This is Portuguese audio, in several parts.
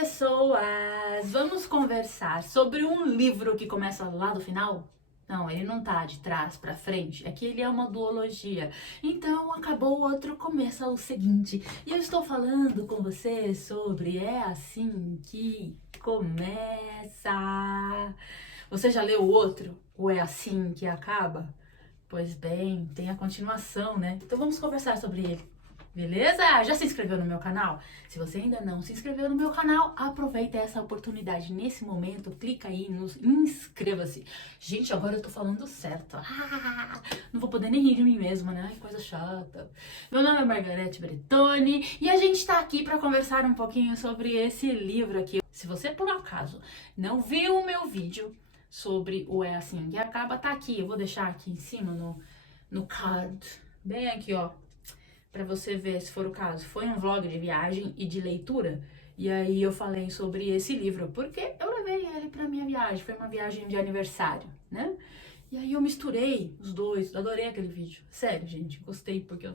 pessoas! Vamos conversar sobre um livro que começa lá do final? Não, ele não tá de trás pra frente, é que ele é uma duologia. Então, acabou o outro, começa o seguinte. E eu estou falando com você sobre É Assim Que Começa. Você já leu o outro? O É Assim Que Acaba? Pois bem, tem a continuação, né? Então vamos conversar sobre ele. Beleza? Já se inscreveu no meu canal? Se você ainda não se inscreveu no meu canal, aproveita essa oportunidade nesse momento, clica aí no inscreva-se. Gente, agora eu tô falando certo. Não vou poder nem rir de mim mesma, né? Ai, coisa chata. Meu nome é Margarete Bretoni e a gente tá aqui pra conversar um pouquinho sobre esse livro aqui. Se você por acaso não viu o meu vídeo sobre o É Assim Que Acaba, tá aqui. Eu vou deixar aqui em cima no card, bem aqui, ó, pra você ver, se for o caso. Foi um vlog de viagem e de leitura, e aí eu falei sobre esse livro, porque eu levei ele pra minha viagem, foi uma viagem de aniversário, né? E aí eu misturei os dois, adorei aquele vídeo, sério, gente, gostei, porque eu...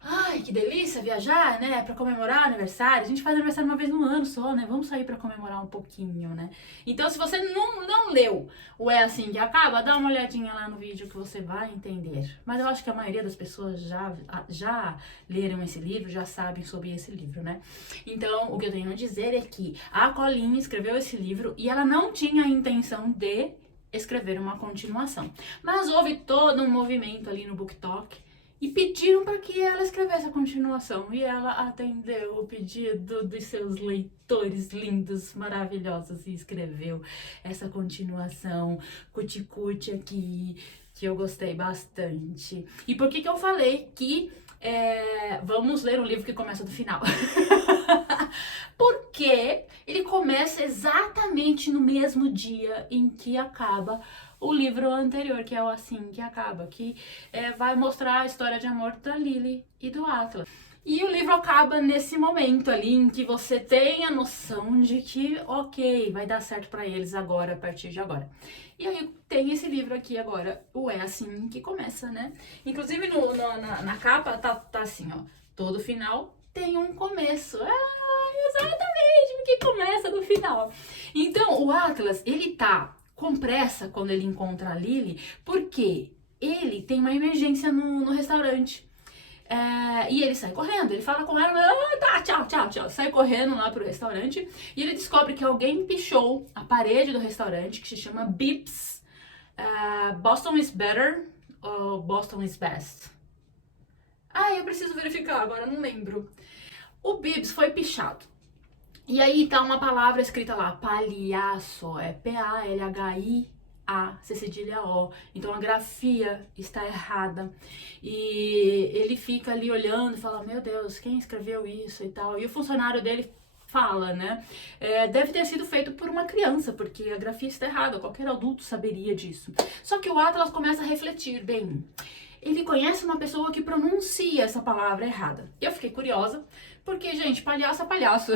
Ai, que delícia viajar, né, pra comemorar o aniversário, a gente faz aniversário uma vez no ano só, né, vamos sair pra comemorar um pouquinho, né. Então, se você não leu o É Assim Que Acaba, dá uma olhadinha lá no vídeo que você vai entender. Mas eu acho que a maioria das pessoas já leram esse livro, já sabem sobre esse livro, né. Então, o que eu tenho a dizer é que a Colleen escreveu esse livro e ela não tinha a intenção de escrever uma continuação. Mas houve todo um movimento ali no BookTok e pediram para que ela escrevesse a continuação. E ela atendeu o pedido dos seus leitores lindos, maravilhosos, e escreveu essa continuação cuti-cuti aqui, que eu gostei bastante. E por que eu falei que vamos ler um livro que começa do final? Porque ele começa exatamente no mesmo dia em que acaba o livro anterior, que é o Assim Que Acaba, que vai mostrar a história de amor da Lily e do Atlas. E o livro acaba nesse momento ali em que você tem a noção de que, ok, vai dar certo pra eles agora, a partir de agora. E aí tem esse livro aqui agora, o É Assim Que Começa, né? Inclusive na capa tá assim, ó, todo final tem um começo. Exatamente, porque começa no final. Então, o Atlas, ele tá com pressa quando ele encontra a Lily, porque ele tem uma emergência no restaurante. E ele sai correndo, ele fala com ela, tá, tchau, sai correndo lá pro restaurante, e ele descobre que alguém pichou a parede do restaurante, que se chama Bibbs, Boston is Better, ou Boston is Best. Eu preciso verificar agora, não lembro. O Bibbs foi pichado. E aí tá uma palavra escrita lá, palhaço, é P-A-L-H-I-A, C cedilha O. Então a grafia está errada. E ele fica ali olhando e fala, meu Deus, quem escreveu isso e tal. E o funcionário dele fala, né? Deve ter sido feito por uma criança, porque a grafia está errada, qualquer adulto saberia disso. Só que o Atlas começa a refletir, bem, ele conhece uma pessoa que pronuncia essa palavra errada. E eu fiquei curiosa, porque, gente, palhaço é palhaço.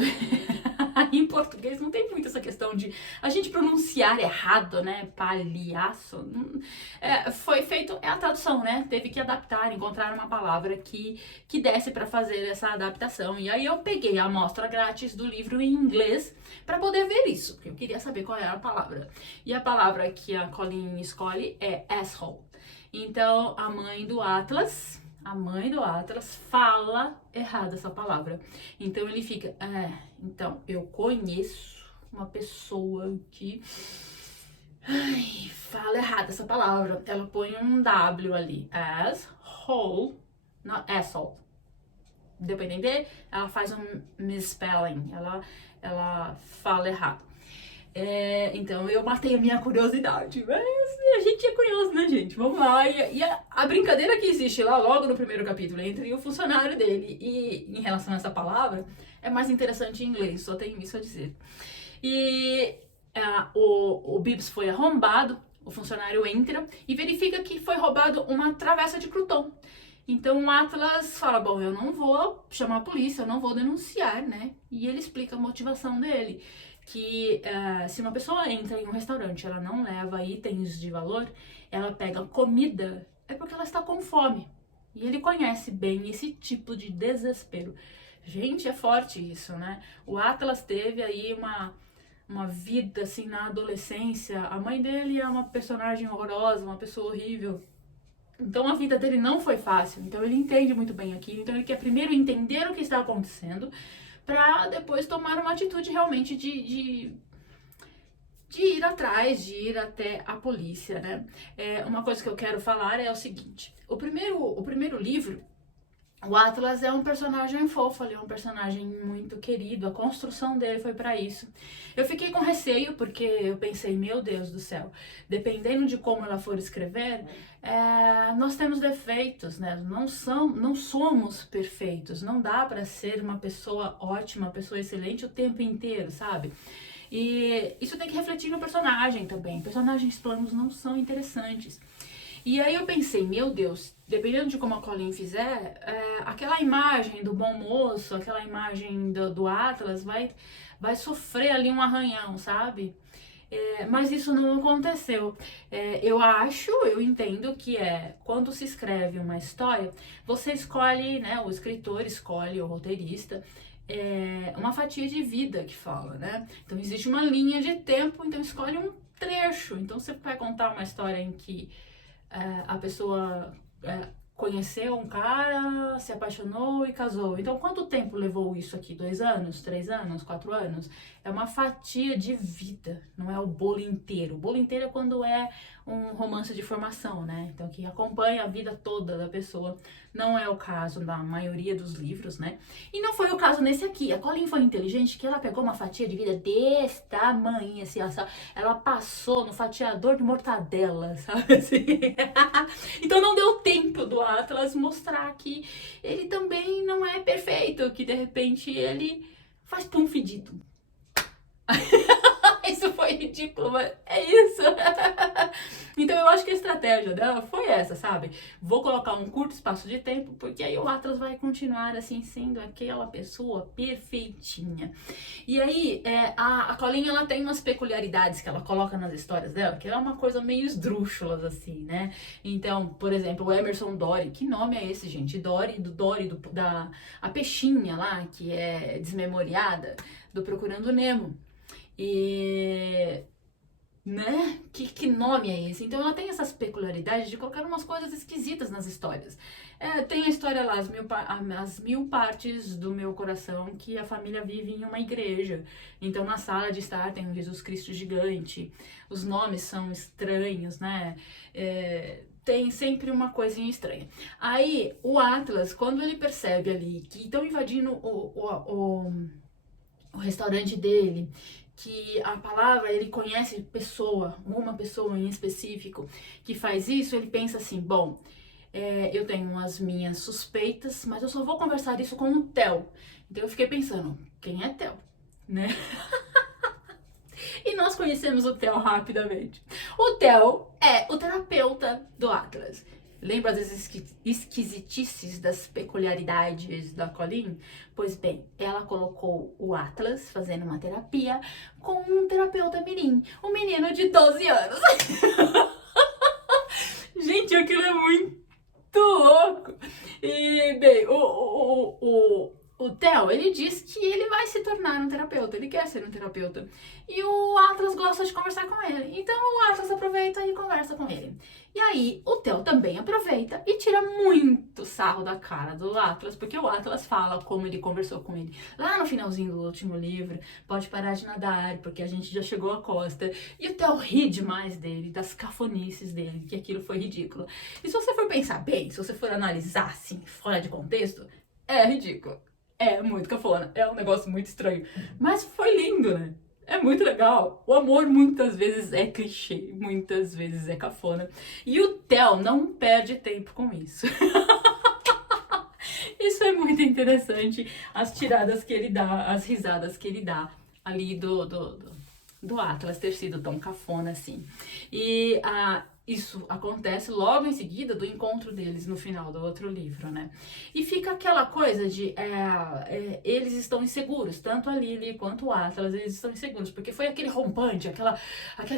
Em português não tem muito essa questão de a gente pronunciar errado, né? Palhaço. Foi feito, a tradução, né? Teve que adaptar, encontrar uma palavra que desse para fazer essa adaptação. E aí eu peguei a amostra grátis do livro em inglês para poder ver isso, porque eu queria saber qual era a palavra. E a palavra que a Colleen escolhe é asshole. Então, a mãe do Atlas fala errado essa palavra. Então, ele fica, então, eu conheço uma pessoa que fala errado essa palavra. Ela põe um W ali, asshole, not asshole. Deu pra entender? Ela faz um misspelling, ela fala errado. Então eu matei a minha curiosidade, mas a gente é curioso, né, gente? Vamos lá. E a brincadeira que existe lá logo no primeiro capítulo entre o funcionário dele e em relação a essa palavra é mais interessante em inglês, só tenho isso a dizer. E o Bibbs foi arrombado, o funcionário entra e verifica que foi roubado uma travessa de crouton. Então o Atlas fala, bom, eu não vou chamar a polícia, eu não vou denunciar, né? E ele explica a motivação dele, que se uma pessoa entra em um restaurante, ela não leva itens de valor, ela pega comida, é porque ela está com fome. E ele conhece bem esse tipo de desespero. Gente, é forte isso, né? O Atlas teve aí uma vida assim na adolescência. A mãe dele é uma personagem horrorosa, uma pessoa horrível. Então a vida dele não foi fácil. Então ele entende muito bem aquilo. Então ele quer primeiro entender o que está acontecendo para depois tomar uma atitude realmente de ir atrás, de ir até a polícia, né? Uma coisa que eu quero falar é o seguinte: o primeiro livro, o Atlas é um personagem fofo, ele é um personagem muito querido, a construção dele foi para isso. Eu fiquei com receio porque eu pensei, meu Deus do céu, dependendo de como ela for escrever, nós temos defeitos, né? Não somos perfeitos, não dá para ser uma pessoa ótima, uma pessoa excelente o tempo inteiro, sabe? E isso tem que refletir no personagem também. Personagens planos não são interessantes. E aí eu pensei, meu Deus, dependendo de como a Colleen fizer, aquela imagem do bom moço, aquela imagem do Atlas vai sofrer ali um arranhão, sabe? Mas isso não aconteceu. Eu entendo que quando se escreve uma história, você escolhe, né, o escritor escolhe, o roteirista, uma fatia de vida que fala, né? Então existe uma linha de tempo, então escolhe um trecho. Então você vai contar uma história em que a pessoa conheceu um cara, se apaixonou e casou. Então, quanto tempo levou isso aqui? 2 anos? 3 anos? 4 anos? É uma fatia de vida, não é o bolo inteiro. O bolo inteiro é quando é um romance de formação, né? Então, que acompanha a vida toda da pessoa. Não é o caso da maioria dos livros, né? E não foi o caso nesse aqui. A Colleen foi inteligente que ela pegou uma fatia de vida desse tamanho, assim, ela passou no fatiador de mortadela, sabe assim? Então não deu tempo do Atlas mostrar que ele também não é perfeito, que de repente ele faz pum fedido. Isso foi ridículo, mas é isso. Então eu acho que a estratégia dela foi essa, sabe? Vou colocar um curto espaço de tempo, porque aí o Atlas vai continuar assim, sendo aquela pessoa perfeitinha. E aí, a Colleen, ela tem umas peculiaridades que ela coloca nas histórias dela, que é uma coisa meio esdrúxulas, assim, né? Então, por exemplo, o Emerson Dory, que nome é esse, gente? Dory, a peixinha lá, que é desmemoriada, do Procurando Nemo. E, né? Que nome é esse? Então ela tem essas peculiaridades de colocar umas coisas esquisitas nas histórias. Tem a história lá, as mil partes do meu coração, que a família vive em uma igreja. Então na sala de estar tem um Jesus Cristo gigante. Os nomes são estranhos, né? Tem sempre uma coisinha estranha. Aí o Atlas, quando ele percebe ali que estão invadindo o restaurante dele, que a palavra, ele conhece uma pessoa em específico que faz isso, ele pensa assim, bom, eu tenho as minhas suspeitas, mas eu só vou conversar isso com o Theo. Então eu fiquei pensando, quem é Theo? Né? E nós conhecemos o Theo rapidamente. O Theo é o terapeuta do Atlas. Lembra das esquisitices, das peculiaridades da Colleen? Pois bem, ela colocou o Atlas fazendo uma terapia com um terapeuta mirim, um menino de 12 anos. Gente, aquilo é muito louco. E, bem, o Theo, ele diz que ele vai se tornar um terapeuta, ele quer ser um terapeuta. E o Atlas gosta de conversar com ele. Então o Atlas aproveita e conversa com ele. E aí o Theo também aproveita e tira muito sarro da cara do Atlas, porque o Atlas fala como ele conversou com ele. Lá no finalzinho do último livro, pode parar de nadar, porque a gente já chegou à costa. E o Theo ri demais dele, das cafonices dele, que aquilo foi ridículo. E se você for pensar bem, se você for analisar assim, fora de contexto, é ridículo. É muito cafona, é um negócio muito estranho. Mas foi lindo, né? É muito legal. O amor muitas vezes é clichê, muitas vezes é cafona. E o Theo não perde tempo com isso. Isso é muito interessante, as tiradas que ele dá, as risadas que ele dá ali do Atlas ter sido tão cafona assim. E isso acontece logo em seguida do encontro deles no final do outro livro, né? E fica aquela coisa de eles estão inseguros, tanto a Lily quanto o Atlas, eles estão inseguros, porque foi aquele rompante, aquela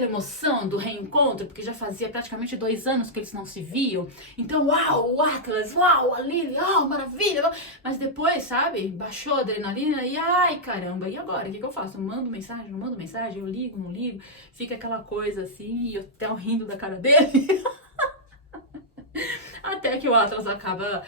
emoção do reencontro, porque já fazia praticamente 2 anos que eles não se viam. Então, uau, o Atlas, uau, a Lily, uau, maravilha! Mas depois, sabe, baixou a adrenalina e ai, caramba, e agora? O que eu faço? Mando mensagem, não mando mensagem? Eu ligo, não ligo? Fica aquela coisa assim, e eu até rindo da cara dele. Até que o Atlas acaba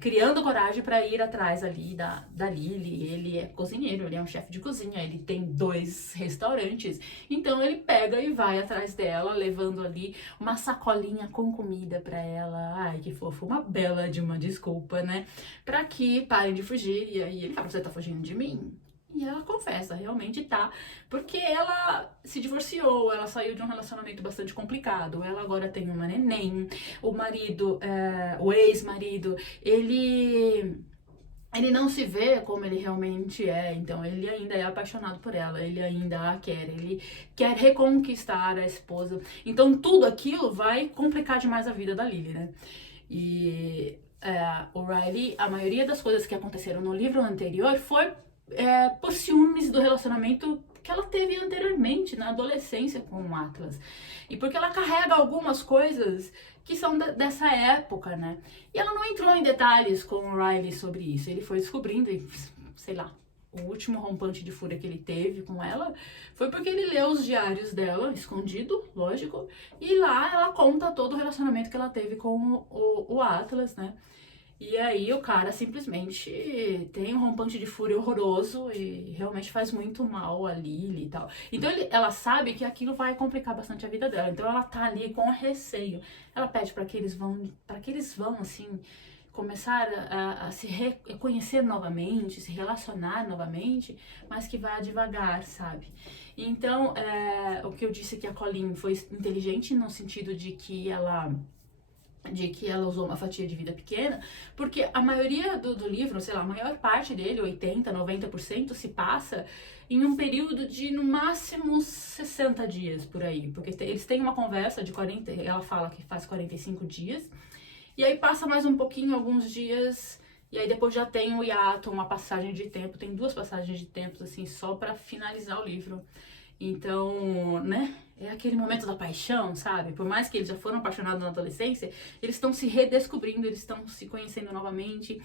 criando coragem para ir atrás ali da Lily. Ele é cozinheiro, ele é um chefe de cozinha, ele tem 2 restaurantes. Então ele pega e vai atrás dela, levando ali uma sacolinha com comida para ela. Ai, que fofo, uma bela de uma desculpa, né? Para que parem de fugir. E aí ele fala: você tá fugindo de mim? E ela confessa, realmente tá, porque ela se divorciou, ela saiu de um relacionamento bastante complicado, ela agora tem uma neném, o marido, o ex-marido, ele não se vê como ele realmente é, então ele ainda é apaixonado por ela, ele ainda a quer, ele quer reconquistar a esposa, então tudo aquilo vai complicar demais a vida da Lily, né? E o Riley, a maioria das coisas que aconteceram no livro anterior foi por ciúmes do relacionamento que ela teve anteriormente, na adolescência, com o Atlas. E porque ela carrega algumas coisas que são dessa época, né? E ela não entrou em detalhes com o Riley sobre isso. Ele foi descobrindo, e, sei lá, o último rompante de fúria que ele teve com ela foi porque ele leu os diários dela, escondido, lógico, e lá ela conta todo o relacionamento que ela teve com o Atlas, né? E aí o cara simplesmente tem um rompante de fúria horroroso e realmente faz muito mal a Lily e tal. Então ela sabe que aquilo vai complicar bastante a vida dela. Então ela tá ali com receio. Ela pede para que eles vão assim começar a se reconhecer novamente, se relacionar novamente, mas que vá devagar, sabe? Então o que eu disse que a Colleen foi inteligente no sentido de que ela usou uma fatia de vida pequena, porque a maioria do livro, sei lá, a maior parte dele, 80, 90%, se passa em um período de, no máximo, 60 dias, por aí. Porque eles têm uma conversa de 40, ela fala que faz 45 dias, e aí passa mais um pouquinho, alguns dias, e aí depois já tem o hiato, uma passagem de tempo, tem 2 passagens de tempo, assim, só pra finalizar o livro. Então, né, é aquele momento da paixão, sabe? Por mais que eles já foram apaixonados na adolescência, eles estão se redescobrindo, eles estão se conhecendo novamente.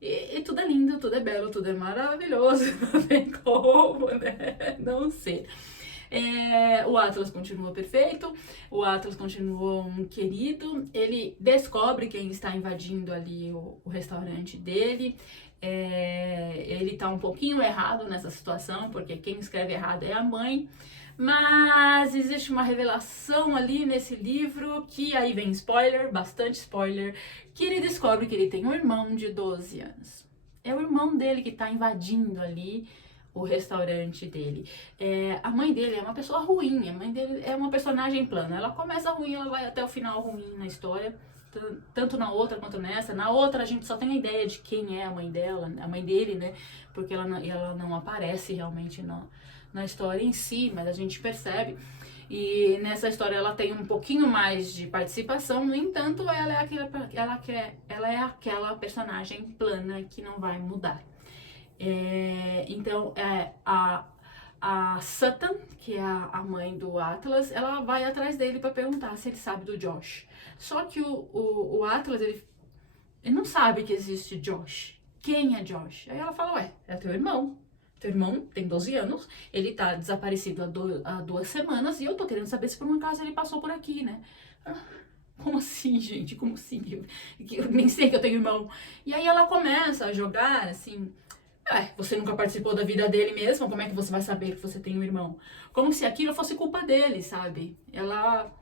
E tudo é lindo, tudo é belo, tudo é maravilhoso. Não tem como, né? Não ser. O Atlas continua perfeito, o Atlas continua um querido, ele descobre quem está invadindo ali o restaurante dele. Ele tá um pouquinho errado nessa situação, porque quem escreve errado é a mãe, mas existe uma revelação ali nesse livro, que aí vem spoiler, bastante spoiler, que ele descobre que ele tem um irmão de 12 anos. É o irmão dele que tá invadindo ali o restaurante dele. A mãe dele é uma pessoa ruim, a mãe dele é uma personagem plana. Ela começa ruim, ela vai até o final ruim na história, tanto na outra quanto nessa. Na outra a gente só tem a ideia de quem é a mãe dela, a mãe dele, né? Porque ela não aparece realmente na história em si, mas a gente percebe. E nessa história ela tem um pouquinho mais de participação, no entanto, ela é aquela personagem plana que não vai mudar. Então, a Sutton, que é a mãe do Atlas, ela vai atrás dele para perguntar se ele sabe do Josh. Só que o Atlas, ele não sabe que existe Josh. Quem é Josh? Aí ela fala: ué, é teu irmão. Teu irmão tem 12 anos, ele tá desaparecido há 2 semanas e eu tô querendo saber se por um acaso ele passou por aqui, né? Como assim, gente? Como assim? Eu nem sei que eu tenho irmão. E aí ela começa a jogar, assim... você nunca participou da vida dele mesmo, como é que você vai saber que você tem um irmão? Como se aquilo fosse culpa dele, sabe? Ela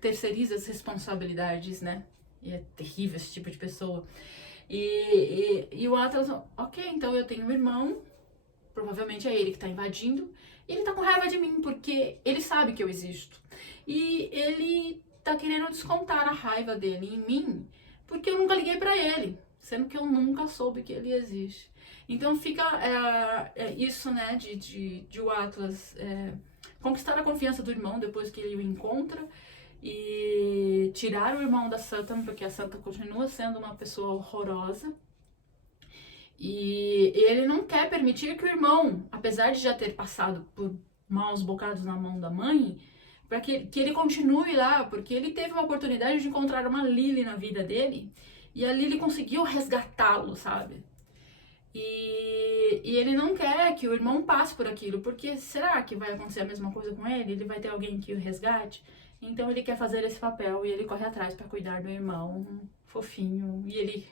terceiriza as responsabilidades, né? E é terrível esse tipo de pessoa. E o Atlas, ok, então eu tenho um irmão, provavelmente é ele que tá invadindo, e ele tá com raiva de mim, porque ele sabe que eu existo. E ele tá querendo descontar a raiva dele em mim, porque eu nunca liguei pra ele, sendo que eu nunca soube que ele existe. Então fica isso, né, de o Atlas conquistar a confiança do irmão depois que ele o encontra, e tirar o irmão da Sutton, porque a Sutton continua sendo uma pessoa horrorosa. E ele não quer permitir que o irmão, apesar de já ter passado por maus bocados na mão da mãe, para que ele continue lá, porque ele teve uma oportunidade de encontrar uma Lily na vida dele, e a Lily conseguiu resgatá-lo, sabe? E ele não quer que o irmão passe por aquilo, porque será que vai acontecer a mesma coisa com ele? Ele vai ter alguém que o resgate? Então ele quer fazer esse papel e ele corre atrás para cuidar do irmão fofinho, e ele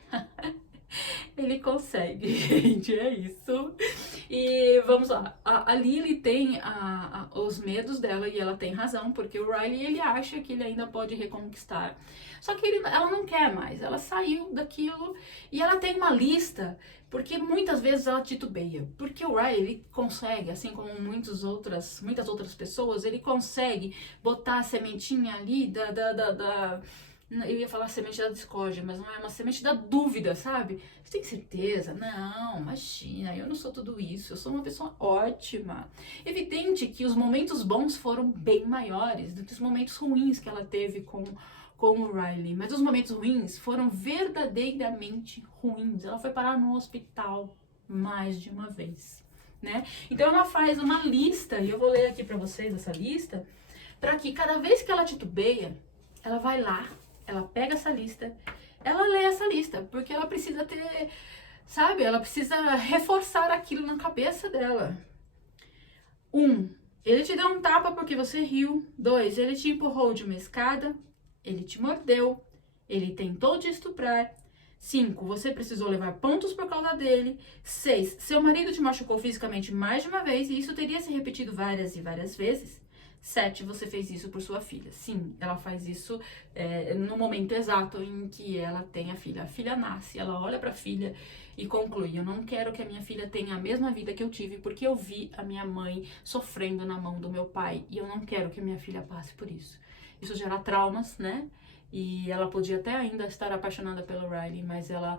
ele consegue, gente, é isso. E vamos lá, a Lily tem os medos dela e ela tem razão, porque o Riley, ele acha que ele ainda pode reconquistar. Só que ela não quer mais, ela saiu daquilo e ela tem uma lista, porque muitas vezes ela titubeia. Porque o Riley, ele consegue, assim como muitas outras pessoas, ele consegue botar a sementinha ali eu ia falar semente da discórdia, mas não é uma semente da dúvida, sabe? Você tem certeza? Não, imagina, eu não sou tudo isso, eu sou uma pessoa ótima. Evidente que os momentos bons foram bem maiores do que os momentos ruins que ela teve com o Riley, mas os momentos ruins foram verdadeiramente ruins. Ela foi parar no hospital mais de uma vez, né? Então ela faz uma lista, e eu vou ler aqui pra vocês essa lista, para que cada vez que ela titubeia, ela vai lá, ela pega essa lista, ela lê essa lista, porque ela precisa ter, sabe, ela precisa reforçar aquilo na cabeça dela. 1. Ele te deu um tapa porque você riu. 2. Ele te empurrou de uma escada. Ele te mordeu. Ele tentou te estuprar. 5. Você precisou levar pontos por causa dele. 6. Seu marido te machucou fisicamente mais de uma vez e isso teria se repetido várias e várias vezes. 7, você fez isso por sua filha. Sim, ela faz isso no momento exato em que ela tem a filha. A filha nasce, ela olha para a filha e conclui: eu não quero que a minha filha tenha a mesma vida que eu tive, porque eu vi a minha mãe sofrendo na mão do meu pai e eu não quero que a minha filha passe por isso. Isso gera traumas, né? E ela podia até ainda estar apaixonada pelo Riley, mas ela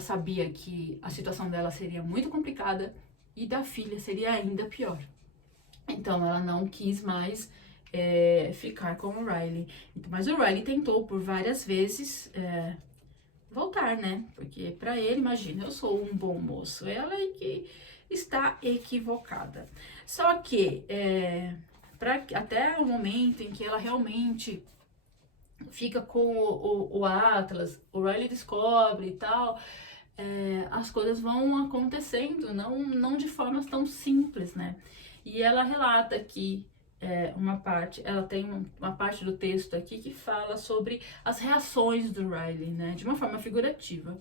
sabia que a situação dela seria muito complicada e da filha seria ainda pior. Então ela não quis mais ficar com o Riley. Mas o Riley tentou por várias vezes voltar, né? Porque pra ele, imagina, eu sou um bom moço. Ela é que está equivocada. Só que até o momento em que ela realmente fica com o Atlas, o Riley descobre e tal, as coisas vão acontecendo, não de formas tão simples, né? E ela relata aqui ela tem uma parte do texto aqui que fala sobre as reações do Riley, né? De uma forma figurativa.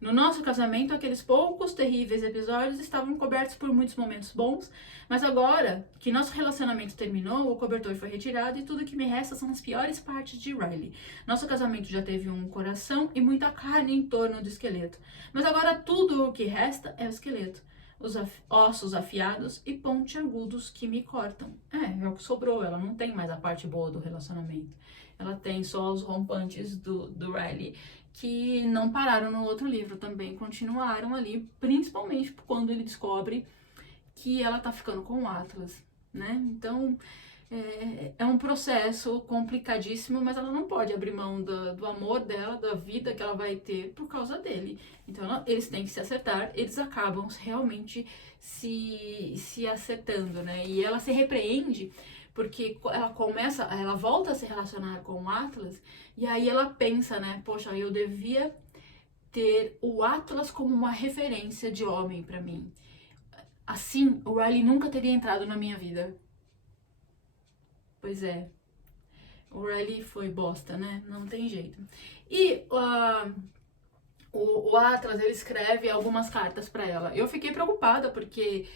No nosso casamento, aqueles poucos terríveis episódios estavam cobertos por muitos momentos bons, mas agora que nosso relacionamento terminou, o cobertor foi retirado e tudo que me resta são as piores partes de Riley. Nosso casamento já teve um coração e muita carne em torno do esqueleto, mas agora tudo o que resta é o esqueleto. Os ossos afiados e pontiagudos que me cortam. É o que sobrou, ela não tem mais a parte boa do relacionamento. Ela tem só os rompantes do Riley, que não pararam no outro livro também, continuaram ali, principalmente quando ele descobre que ela tá ficando com o Atlas, né? Então, é um processo complicadíssimo, mas ela não pode abrir mão do amor dela, da vida que ela vai ter por causa dele. Então, eles têm que se acertar, eles acabam realmente se acertando, né? E ela se repreende porque ela volta a se relacionar com o Atlas, e aí ela pensa, né? Poxa, eu devia ter o Atlas como uma referência de homem pra mim. Assim, o Riley nunca teria entrado na minha vida. Pois é, o Riley foi bosta, né? Não tem jeito. E o Atlas, ele escreve algumas cartas pra ela. Eu fiquei preocupada porque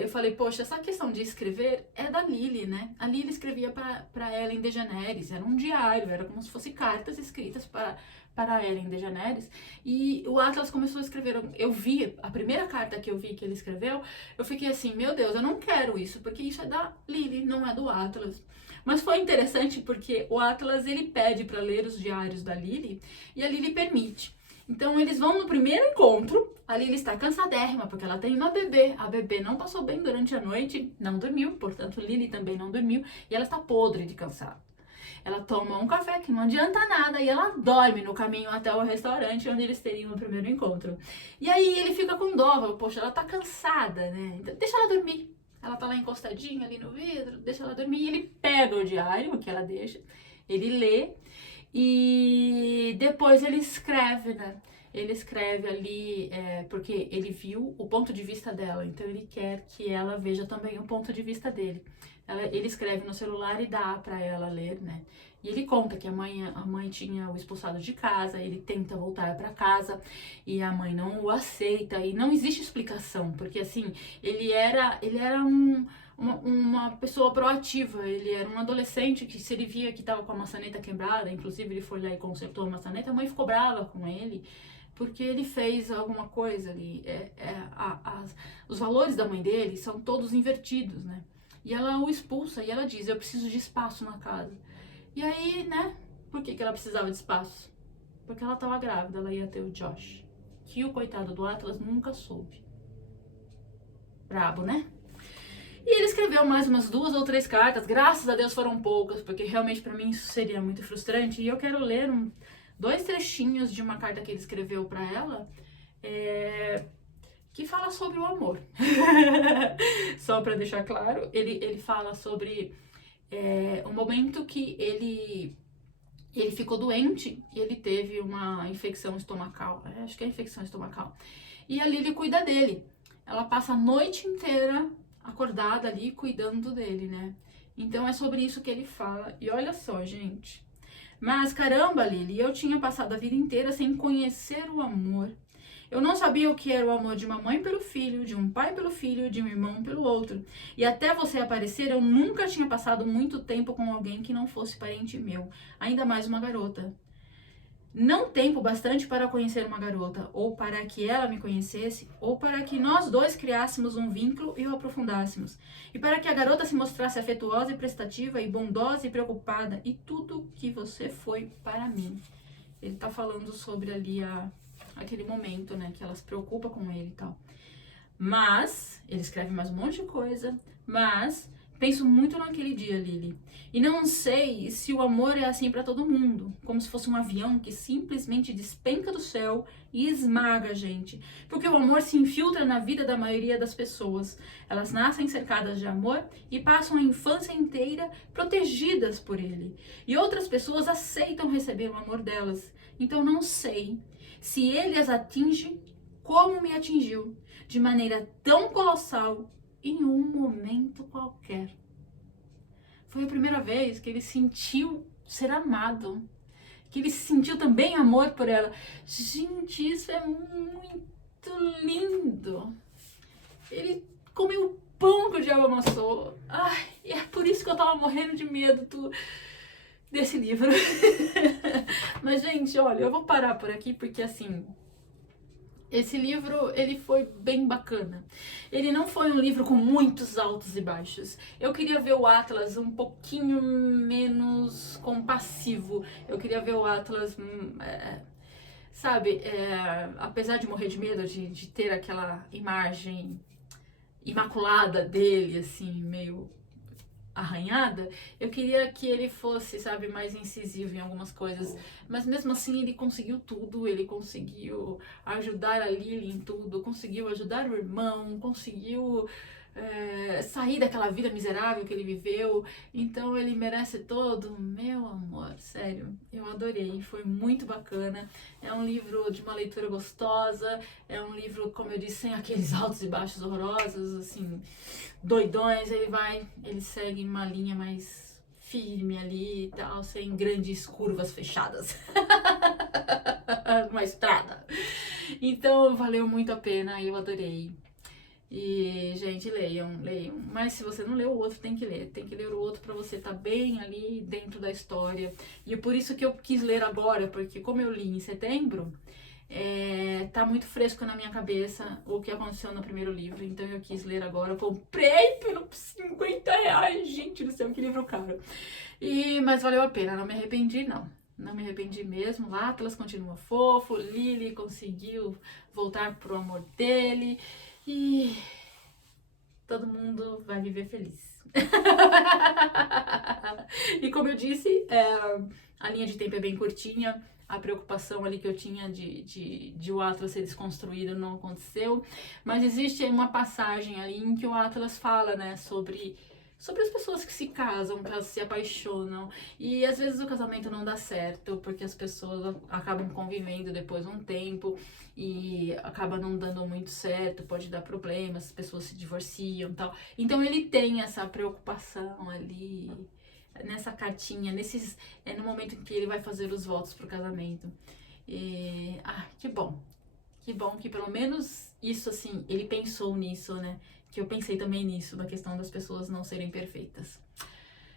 eu falei, poxa, essa questão de escrever é da Lily, né? A Lily escrevia pra Ellen DeGeneres, era um diário, era como se fossem cartas escritas para Ellen DeGeneres. E o Atlas começou a escrever, eu vi, a primeira carta que eu vi que ele escreveu, eu fiquei assim, meu Deus, eu não quero isso, porque isso é da Lily, não é do Atlas. Mas foi interessante porque o Atlas, ele pede para ler os diários da Lily e a Lily permite. Então eles vão no primeiro encontro, a Lily está cansadérrima porque ela tem uma bebê, a bebê não passou bem durante a noite, não dormiu, portanto Lily também não dormiu e ela está podre de cansado. Ela toma um café que não adianta nada e ela dorme no caminho até o restaurante onde eles teriam o primeiro encontro. E aí ele fica com dó, fala, poxa, ela tá cansada, né? Então deixa ela dormir. Ela tá lá encostadinha ali no vidro, deixa ela dormir. E ele pega o diário que ela deixa, ele lê e depois ele escreve, né? Ele escreve ali, porque ele viu o ponto de vista dela, então ele quer que ela veja também o ponto de vista dele. Ele escreve no celular e dá pra ela ler, né? E ele conta que a mãe tinha o expulsado de casa, ele tenta voltar pra casa e a mãe não o aceita e não existe explicação, porque assim, ele era uma pessoa proativa, ele era um adolescente que se ele via que estava com a maçaneta quebrada, inclusive ele foi lá e consertou a maçaneta, a mãe ficou brava com ele, porque ele fez alguma coisa ali. Os valores da mãe dele são todos invertidos, né? E ela o expulsa e ela diz, eu preciso de espaço na casa. E aí, né, por que ela precisava de espaço? Porque ela estava grávida, ela ia ter o Josh, que o coitado do Atlas nunca soube. Brabo, né? E ele escreveu mais umas 2 ou 3 cartas, graças a Deus foram poucas, porque realmente pra mim isso seria muito frustrante. E eu quero ler 2 trechinhos de uma carta que ele escreveu pra ela, que fala sobre o amor. Só pra deixar claro, ele fala sobre o momento que ele ficou doente e ele teve uma infecção estomacal, acho que é infecção estomacal. E a Lily cuida dele. Ela passa a noite inteira acordada ali, cuidando dele, né? Então é sobre isso que ele fala. E olha só, gente. Mas caramba, Lily, eu tinha passado a vida inteira sem conhecer o amor. Eu não sabia o que era o amor de uma mãe pelo filho, de um pai pelo filho, de um irmão pelo outro. E até você aparecer, eu nunca tinha passado muito tempo com alguém que não fosse parente meu, ainda mais uma garota. Não tempo bastante para conhecer uma garota, ou para que ela me conhecesse, ou para que nós dois criássemos um vínculo e o aprofundássemos, e para que a garota se mostrasse afetuosa e prestativa, e bondosa e preocupada, e tudo que você foi para mim. Ele tá falando sobre ali aquele momento, né, que ela se preocupa com ele e tal. Mas, ele escreve mais um monte de coisa, mas penso muito naquele dia, Lily. E não sei se o amor é assim pra todo mundo, como se fosse um avião que simplesmente despenca do céu e esmaga a gente. Porque o amor se infiltra na vida da maioria das pessoas. Elas nascem cercadas de amor e passam a infância inteira protegidas por ele. E outras pessoas aceitam receber o amor delas. Então não sei se ele as atinge como me atingiu, de maneira tão colossal, em um momento qualquer. Foi a primeira vez que ele sentiu ser amado, que ele sentiu também amor por ela. Gente, isso é muito lindo. Ele comeu o pão que o diabo amassou. Ai, e é por isso que eu tava morrendo de medo desse livro. Mas, gente, olha, eu vou parar por aqui porque, assim, esse livro, ele foi bem bacana. Ele não foi um livro com muitos altos e baixos. Eu queria ver o Atlas um pouquinho menos compassivo. Eu queria ver o Atlas, sabe, apesar de morrer de medo de ter aquela imagem imaculada dele, assim, meio arranhada, eu queria que ele fosse, sabe, mais incisivo em algumas coisas, mas mesmo assim ele conseguiu tudo, ele conseguiu ajudar a Lily em tudo, conseguiu ajudar o irmão, conseguiu sair daquela vida miserável que ele viveu, então ele merece todo o meu amor, sério, eu adorei, foi muito bacana, é um livro de uma leitura gostosa, é um livro, como eu disse, sem aqueles altos e baixos horrorosos, assim, doidões, ele segue uma linha mais firme ali e tal, sem grandes curvas fechadas, uma estrada, então valeu muito a pena, eu adorei. E, gente, leiam. Mas se você não leu o outro, tem que ler o outro pra você estar bem ali dentro da história. E é por isso que eu quis ler agora, porque como eu li em setembro, tá muito fresco na minha cabeça o que aconteceu no primeiro livro. Então eu quis ler agora. Eu comprei por 50 reais. Gente do céu, que livro caro. Mas valeu a pena, não me arrependi, não. Não me arrependi mesmo. Lá, Atlas continua fofo. Lily conseguiu voltar pro amor dele. E todo mundo vai viver feliz. E como eu disse, a linha de tempo é bem curtinha. A preocupação ali que eu tinha de o Atlas ser desconstruído não aconteceu. Mas existe uma passagem ali em que o Atlas fala, né, sobre as pessoas que se casam, que elas se apaixonam. E às vezes o casamento não dá certo, porque as pessoas acabam convivendo depois de um tempo e acaba não dando muito certo, pode dar problemas, as pessoas se divorciam e tal. Então ele tem essa preocupação ali nessa cartinha, no momento em que ele vai fazer os votos pro casamento. Que bom. Que bom que pelo menos isso, assim, ele pensou nisso, né? Que eu pensei também nisso, na questão das pessoas não serem perfeitas.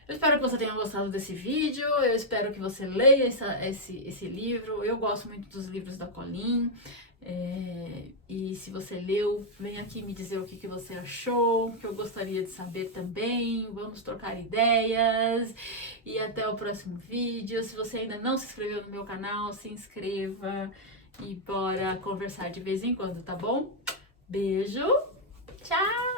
Eu espero que você tenha gostado desse vídeo, eu espero que você leia esse livro. Eu gosto muito dos livros da Colleen. E se você leu, vem aqui me dizer o que você achou, que eu gostaria de saber também. Vamos trocar ideias e até o próximo vídeo. Se você ainda não se inscreveu no meu canal, se inscreva e bora conversar de vez em quando, tá bom? Beijo, tchau!